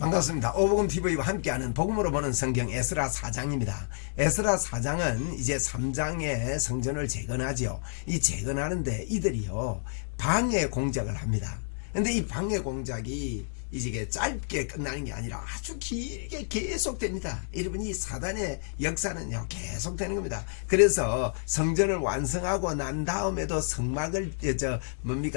반갑습니다. 오복음 TV와 함께하는 복음으로 보는 성경 에스라 4장입니다. 에스라 4장은 이제 3장의 성전을 재건하지요. 이 재건하는데 이들이요 방해 공작을 합니다. 근데 이 방해 공작이 이게 짧게 끝나는 게 아니라 아주 길게 계속됩니다. 여러분, 이 사단의 역사는요 계속되는 겁니다. 그래서 성전을 완성하고 난 다음에도 성막을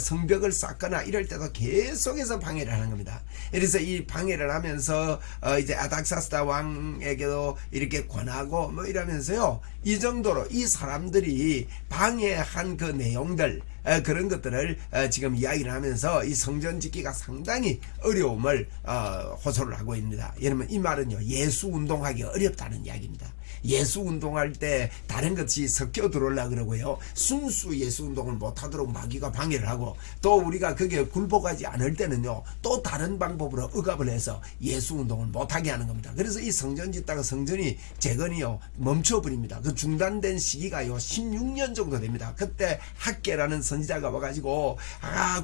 성벽을 쌓거나 이럴 때도 계속해서 방해를 하는 겁니다. 그래서 이 방해를 하면서 이제 아닥사스다 왕에게도 이렇게 권하고 뭐 이러면서요, 이 정도로 이 사람들이 방해한 그 내용들, 그런 것들을 지금 이야기를 하면서 이 성전 짓기가 상당히 어려움을 호소를 하고 있습니다. 여러분, 이 말은요 예수 운동하기 어렵다는 이야기입니다. 예수 운동할 때 다른 것이 섞여 들어오려고 그러고요, 순수 예수 운동을 못하도록 마귀가 방해를 하고, 또 우리가 거기에 굴복하지 않을 때는요 또 다른 방법으로 억압을 해서 예수 운동을 못하게 하는 겁니다. 그래서 이 성전 짓다가 성전이 재건이요 멈춰버립니다. 그 중단된 시기가요 16년 정도 됩니다. 그때 학계라는 선지자가 와가지고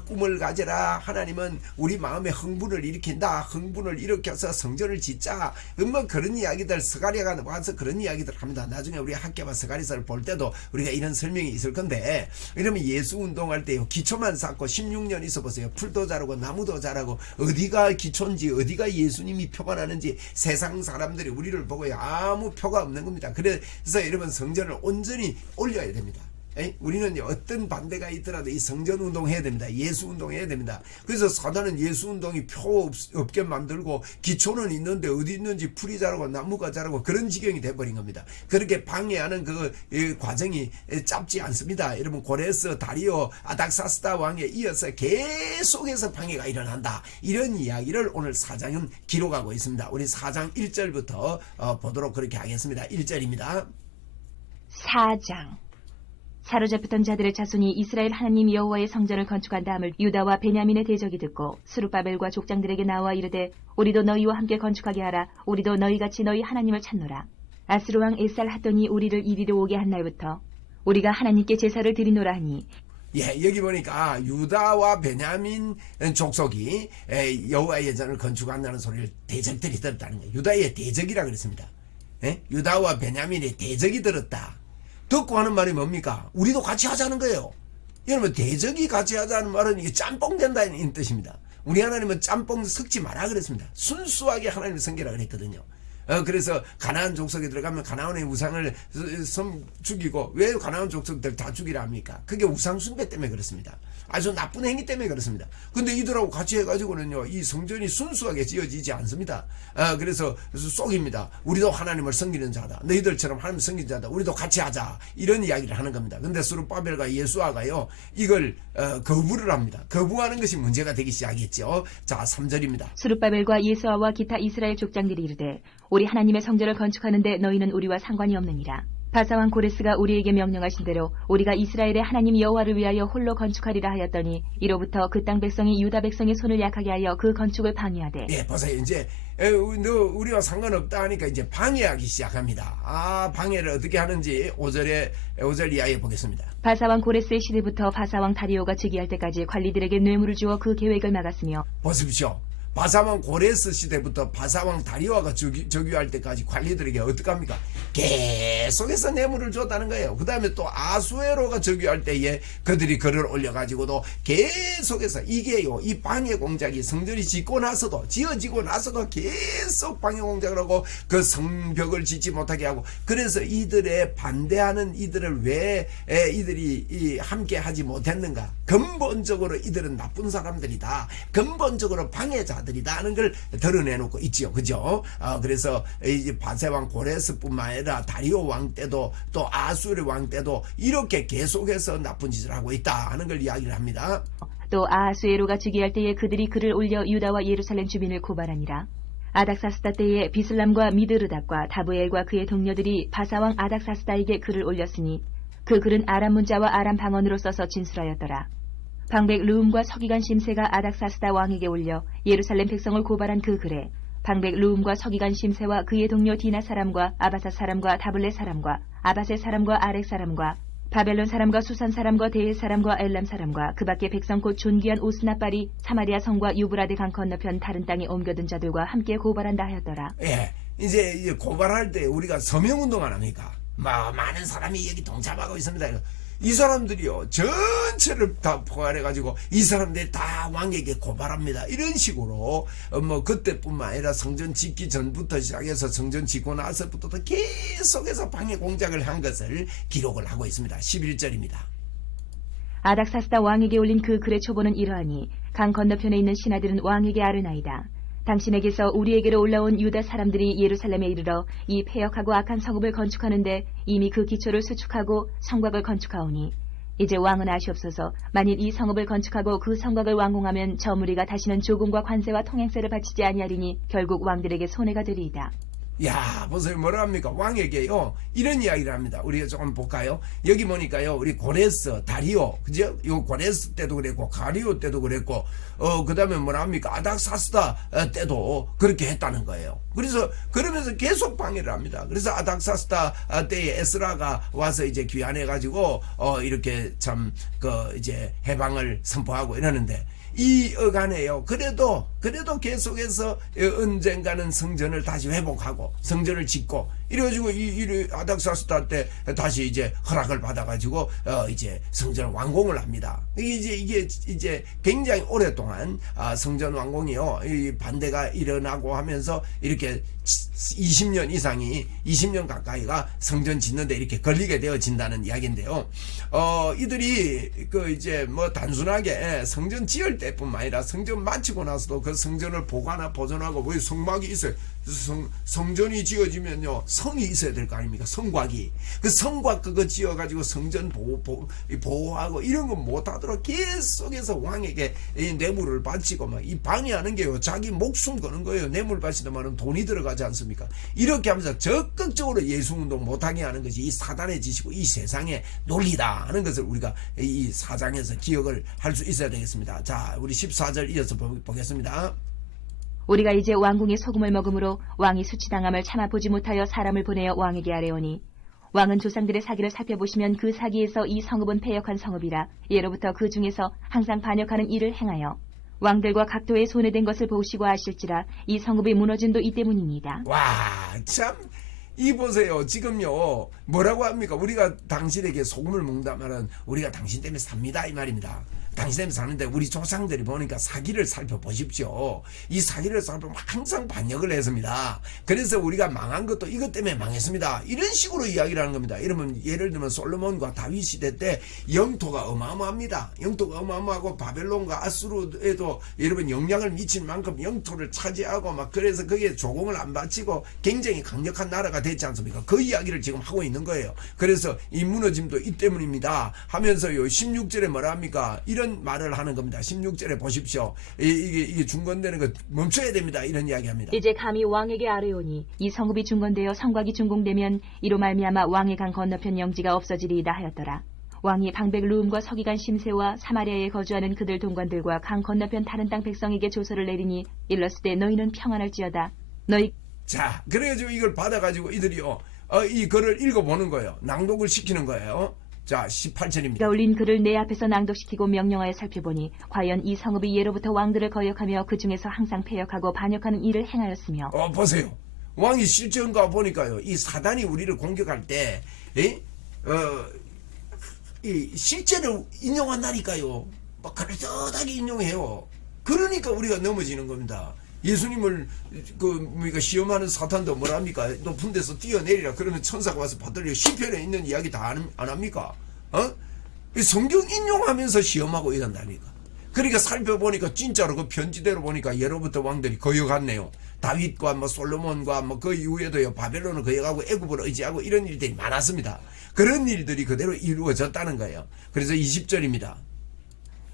꿈을 가져라, 하나님은 우리 마음에 흥분을 일으킨다, 흥분을 일으켜서 성전을 짓자, 뭐 그런 이야기들, 스가랴가 와서 그런 이야기들 합니다. 나중에 우리 학계와 스가랴서를 볼 때도 우리가 이런 설명이 있을 건데, 이러면 예수 운동할 때요 기초만 쌓고 16년 있어 보세요. 풀도 자라고 나무도 자라고, 어디가 기초인지 어디가 예수님이 표가 나는지 세상 사람들이 우리를 보고요 아무 표가 없는 겁니다. 그래서 여러분, 성전을 온전히 올려야 됩니다. 우리는 어떤 반대가 있더라도 이 성전 운동 해야 됩니다. 예수 운동 해야 됩니다. 그래서 사단은 예수 운동이 표 없게 만들고 기초는 있는데 어디 있는지 풀이 자라고 나무가 자라고 그런 지경이 돼버린 겁니다. 그렇게 방해하는 그 과정이 짧지 않습니다. 여러분, 고레스, 다리오, 아닥사스다 왕에 이어서 계속해서 방해가 일어난다, 이런 이야기를 오늘 4장은 기록하고 있습니다. 우리 4장 1절부터 보도록 그렇게 하겠습니다. 1절입니다. 4장. 사로잡혔던 자들의 자손이 이스라엘 하나님 여호와의 성전을 건축한 다음을 유다와 베냐민의 대적이 듣고 스룹바벨과 족장들에게 나와 이르되, 우리도 너희와 함께 건축하게 하라. 우리도 너희같이 너희 하나님을 찾노라. 아스루 왕 에살하돈이 우리를 이리로 오게 한 날부터 우리가 하나님께 제사를 드리노라 하니, 여기 보니까 유다와 베냐민 족속이 여호와의 전을 건축한다는 소리를 대적들이 들었다는 거예요. 유다의 대적이라 그랬습니다. 유다와 베냐민의 대적이 들었다. 듣고 하는 말이 뭡니까? 우리도 같이 하자는 거예요. 여러분, 대적이 같이 하자는 말은 이게 짬뽕 된다는 뜻입니다. 우리 하나님은 짬뽕 섞지 마라 그랬습니다. 순수하게 하나님을 섬기라 그랬거든요. 그래서 가나안 족속에 들어가면 가나안의 우상을 죽이고, 왜 가나안 족속들 다 죽이라 합니까? 그게 우상 숭배 때문에 그렇습니다. 아주 나쁜 행위 때문에 그렇습니다. 근데 이들하고 같이 해가지고는요 이 성전이 순수하게 지어지지 않습니다. 그래서 쏙입니다. 우리도 하나님을 섬기는 자다, 너희들처럼 하나님 섬기는 자다, 우리도 같이 하자, 이런 이야기를 하는 겁니다. 근데 스룹바벨과 예수아가요 이걸 거부를 합니다. 거부하는 것이 문제가 되기 시작했죠. 자, 3절입니다. 스룹바벨과 예수아와 기타 이스라엘 족장들이 이르되, 우리 하나님의 성전을 건축하는데 너희는 우리와 상관이 없느니라. 바사왕 고레스가 우리에게 명령하신 대로 우리가 이스라엘의 하나님 여호와를 위하여 홀로 건축하리라 하였더니, 이로부터 그 땅 백성이 유다 백성의 손을 약하게 하여 그 건축을 방해하되. 보세요. 이제 우리와 상관없다 하니까 이제 방해하기 시작합니다. 방해를 어떻게 하는지 5절 이하에 보겠습니다. 바사왕 고레스의 시대부터 바사왕 다리오가 즉위할 때까지 관리들에게 뇌물을 주어 그 계획을 막았으며, 보십시오. 바사왕 고레스 시대부터 바사왕 다리오가 즉위할 때까지 관리들에게 어떡합니까? 계속해서 뇌물을 줬다는 거예요. 그 다음에 또 아수에로가 즉위할 때에 그들이 글을 올려가지고도 계속해서 이게요, 이 방해 공작이 성전이 지어지고 나서도 계속 방해 공작을 하고 그 성벽을 짓지 못하게 하고, 그래서 이들의 반대하는 이들을 왜 이들이 함께 하지 못했는가? 근본적으로 이들은 나쁜 사람들이다, 근본적으로 방해자들이다 하는 걸 드러내놓고 있지요. 그죠? 그래서 이제 바세왕 고레스뿐만 아니라 다리오 왕 때도 또 아수르 왕 때도 이렇게 계속해서 나쁜 짓을 하고 있다 하는 걸 이야기를 합니다. 또 아하수에로가 즉위할 때에 그들이 글을 올려 유다와 예루살렘 주민을 고발하니라. 아닥사스다 때에 비슬람과 미드르닥과 다브엘과 그의 동료들이 바사왕 아닥사스다에게 글을 올렸으니, 그 글은 아람 문자와 아람 방언으로 써서 진술하였더라. 방백 르움과 서기관 심세가 아닥사스다 왕에게 올려 예루살렘 백성을 고발한 그 글에, 방백 르움과 서기관 심세와 그의 동료 디나 사람과 아바사 사람과 다블레 사람과 아바세 사람과 아렉 사람과 바벨론 사람과 수산 사람과 데헬 사람과 엘람 사람과 그 밖에 백성 곧 존귀한 오스나빨이 사마리아 성과 유브라데 강 건너편 다른 땅에 옮겨든 자들과 함께 고발한다 하였더라. 예, 이제 고발할 때 우리가 서명운동 안 합니까? 많은 사람이 여기 동참하고 있습니다. 이 사람들이요 전체를 다 포괄해가지고 이 사람들이 다 왕에게 고발합니다. 이런 식으로 그때뿐만 아니라 성전 짓기 전부터 시작해서 성전 짓고 나서부터 계속해서 방해 공작을 한 것을 기록을 하고 있습니다. 11절입니다. 아닥사스다 왕에게 올린 그 글의 초보는 이러하니 강 건너편에 있는 신하들은 왕에게 아르나이다. 당신에게서 우리에게로 올라온 유다 사람들이 예루살렘에 이르러 이 폐역하고 악한 성읍을 건축하는데 이미 그 기초를 수축하고 성곽을 건축하오니 이제 왕은 아시옵소서. 만일 이 성읍을 건축하고 그 성곽을 완공하면 저 무리가 다시는 조공과 관세와 통행세를 바치지 아니하리니 결국 왕들에게 손해가 되리이다. 야, 보세요. 뭐라 합니까? 왕에게요. 이런 이야기를 합니다. 우리가 조금 볼까요? 여기 보니까요. 우리 고레스, 다리오, 그죠? 요 고레스 때도 그랬고, 가리오 때도 그랬고, 그 다음에 뭐라 합니까? 아닥사스다 때도 그렇게 했다는 거예요. 그래서, 그러면서 계속 방해를 합니다. 그래서 아닥사스다 때에 에스라가 와서 이제 귀환해가지고, 이렇게 참, 이제 해방을 선포하고 이러는데, 이 어간에요. 그래도 계속해서 언젠가는 성전을 다시 회복하고 성전을 짓고 이래가지고 이 아닥사스다 때 다시 이제 허락을 받아가지고 이제 성전 완공을 합니다. 이게 이제 굉장히 오랫동안 성전 완공이요 이 반대가 일어나고 하면서 이렇게 20년 이상이 20년 가까이가 성전 짓는데 이렇게 걸리게 되어진다는 이야기인데요. 이들이 이제 단순하게 성전 지을 때뿐만 아니라 성전 마치고 나서도 그 성전을 보관하고 보존하고 왜 성막이 있어요. 성전이 지어지면요 성이 있어야 될 거 아닙니까? 성곽이 그 성곽 그거 지어가지고 성전 보호하고 이런 거 못하도록 계속해서 왕에게 이 뇌물을 바치고 막 이 방해하는 게요 자기 목숨 거는 거예요. 뇌물 바치더만은 돈이 들어가지 않습니까? 이렇게 하면서 적극적으로 예수운동 못하게 하는 것이 이 사단의 짓이고 이 세상의 논리다 하는 것을 우리가 이 4장에서 기억을 할 수 있어야 되겠습니다. 자, 우리 14절 이어서 보겠습니다. 우리가 이제 왕궁의 소금을 먹음으로 왕이 수치당함을 참아보지 못하여 사람을 보내어 왕에게 아뢰오니 왕은 조상들의 사기를 살펴보시면 그 사기에서 이 성읍은 패역한 성읍이라 예로부터 그 중에서 항상 반역하는 일을 행하여 왕들과 각도에 손해된 것을 보시고 아실지라 이 성읍이 무너진도 이 때문입니다. 와, 참, 이 보세요. 지금요, 뭐라고 합니까? 우리가 당신에게 소금을 먹는다면 우리가 당신 때문에 삽니다. 이 말입니다. 당신 때문에 사는데 우리 조상들이 보니까 사기를 살펴보십시오. 이 사기를 살펴보면 항상 반역을 했습니다. 그래서 우리가 망한 것도 이것 때문에 망했습니다. 이런 식으로 이야기를 하는 겁니다. 이러면 예를 들면 솔로몬과 다윗 시대 때 영토가 어마어마합니다. 영토가 어마어마하고 바벨론과 아수르에도 여러분 영향을 미칠 만큼 영토를 차지하고 막 그래서 거기에 조공을 안 바치고 굉장히 강력한 나라가 됐지 않습니까? 그 이야기를 지금 하고 있는 거예요. 그래서 이 무너짐도 이 때문입니다. 하면서요 16절에 뭐라 합니까? 이런 말을 하는 겁니다. 16절에 보십시오. 이게 중건되는 거 멈춰야 됩니다. 이런 이야기합니다. 이제 감히 왕에게 아뢰오니 이 성읍이 중건되어 성곽이 준공되면 이로 말미암아 왕의 강 건너편 영지가 없어지리이다 하였더라. 왕이 방백 루음과 서기관 심세와 사마리아에 거주하는 그들 동관들과 강 건너편 다른 땅 백성에게 조서를 내리니 일렀을 때 너희는 평안할지어다. 너희 자, 그래가지고 이걸 받아가지고 이들이요 이 글을 읽어보는 거예요. 낭독을 시키는 거예요. 자, 18절입니다. 올린 글을 내 앞에서 낭독시키고 명령하여 살펴보니 과연 이 성읍이 예로부터 왕들을 거역하며 그 중에서 항상 패역하고 반역하는 일을 행하였으며 보세요. 왕이 실제인가 보니까요. 이 사단이 우리를 공격할 때 이 실제를 인용한다니까요. 막 그럴듯하게 인용해요. 그러니까 우리가 넘어지는 겁니다. 예수님을 시험하는 사탄도 뭐랍니까? 높은 데서 뛰어내리라 그러면 천사가 와서 받들려. 시편에 있는 이야기 다 안 합니까? 성경 인용하면서 시험하고 이런다니까. 그러니까 살펴보니까 진짜로 그 편지대로 보니까 예로부터 왕들이 거역했네요. 다윗과 솔로몬과 그 이후에도요 바벨론을 거역하고 애굽을 의지하고 이런 일들이 많았습니다. 그런 일들이 그대로 이루어졌다는 거예요. 그래서 20절입니다.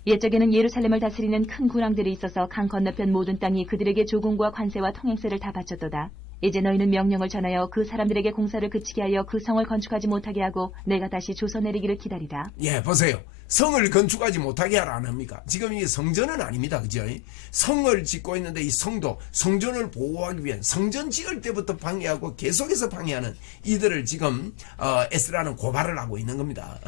옛적에는 예루살렘을 다스리는 큰 군왕들이 있어서 강 건너편 모든 땅이 그들에게 조공과 관세와 통행세를 다 바쳤도다. 이제 너희는 명령을 전하여 그 사람들에게 공사를 그치게 하여 그 성을 건축하지 못하게 하고 내가 다시 조서 내리기를 기다리라. 예, 보세요. 성을 건축하지 못하게 하라 안 합니까? 지금 이게 성전은 아닙니다. 그죠? 성을 짓고 있는데 이 성도, 성전을 보호하기 위한 성전 지을 때부터 방해하고 계속해서 방해하는 이들을 지금 에스라는 고발을 하고 있는 겁니다.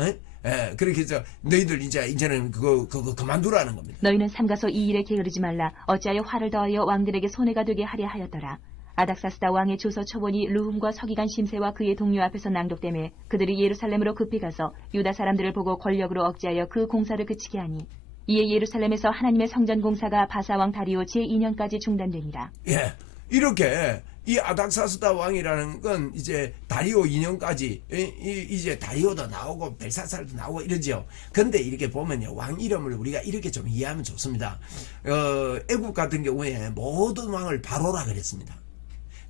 예, 그렇게 해서 너희들 이제는 그거 그만두라는 겁니다. 너희는 삼가서 이 일에 게으르지 말라. 어찌하여 화를 더하여 왕들에게 손해가 되게 하려 하였더라. 아닥사스다 왕의 조서 초본이 르훔과 서기관 심세와 그의 동료 앞에서 낭독되매 그들이 예루살렘으로 급히 가서 유다 사람들을 보고 권력으로 억제하여 그 공사를 그치게 하니 이에 예루살렘에서 하나님의 성전 공사가 바사왕 다리오 제2년까지 중단되니라. 예, 이렇게 이 아닥사스다 왕이라는 건 이제 다리오 2년까지 이제 다리오도 나오고 벨사살도 나오고 이러죠. 근데 이렇게 보면요, 왕 이름을 우리가 이렇게 좀 이해하면 좋습니다. 애국 같은 경우에 모든 왕을 바로라 그랬습니다.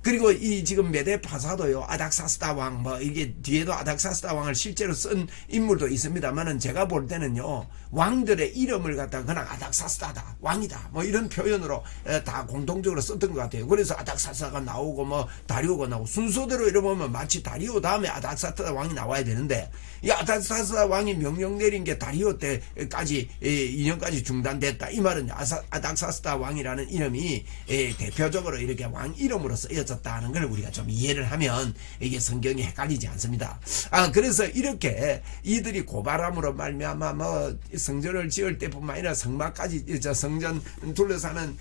그리고 이 지금 메데 파사도요, 아닥사스다 왕, 이게 뒤에도 아닥사스다 왕을 실제로 쓴 인물도 있습니다만은 제가 볼 때는요, 왕들의 이름을 갖다가 그냥 아닥사스다다, 왕이다, 이런 표현으로 다 공통적으로 썼던 것 같아요. 그래서 아닥사스다가 나오고 다리오가 나오고 순서대로 이러면 마치 다리오 다음에 아닥사스다 왕이 나와야 되는데, 이 아닥사스다 왕이 명령 내린 게 다리오 때까지 2년까지 중단됐다. 이 말은 아닥사스다 왕이라는 이름이 대표적으로 이렇게 왕 이름으로 쓰여졌다는 걸 우리가 좀 이해를 하면 이게 성경이 헷갈리지 않습니다. 그래서 이렇게 이들이 고발함으로 말미암아 성전을 지을 때뿐만 아니라 성막까지 성전 둘러사는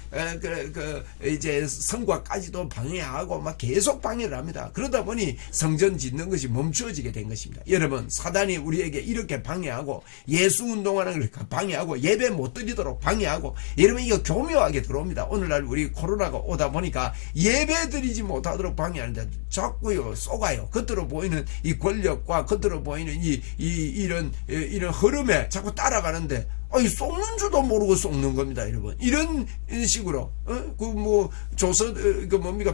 이제 성곽까지도 방해하고 계속 방해를 합니다. 그러다 보니 성전 짓는 것이 멈추어지게 된 것입니다. 여러분, 사단이 우리에게 이렇게 방해하고 예수 운동하는 걸 방해하고 예배 못 드리도록 방해하고 여러분 이거 교묘하게 들어옵니다. 오늘날 우리 코로나가 오다 보니까 예배 드리지 못하도록 방해하는데 자꾸요 쏘가요. 겉으로 보이는 이 권력과 겉으로 보이는 이런 흐름에 자꾸 따라가는데 속는 줄도 모르고 속는 겁니다, 여러분. 이런 식으로 조서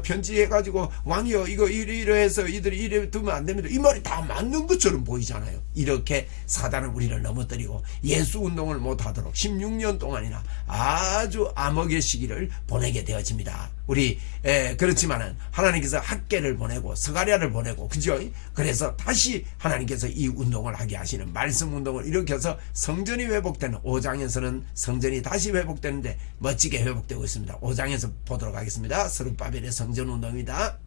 편지해가지고 왕이여 이거 이래해서 이들이 이래 두면 안 됩니다. 이 말이 다 맞는 것처럼 보이잖아요. 이렇게 사단은 우리를 넘어뜨리고 예수 운동을 못하도록 16년 동안이나 아주 암흑의 시기를 보내게 되어집니다. 우리 그렇지만은 하나님께서 학계를 보내고 스가랴를 보내고 그죠? 그래서 다시 하나님께서 이 운동을 하게 하시는 말씀 운동을 일으켜서 성전이 회복되는 5장에서는 성전이 다시 회복되는데 멋지게 회복되고 있습니다. 5장에서 보도록 하겠습니다. 스룹바벨의 성전 운동입니다.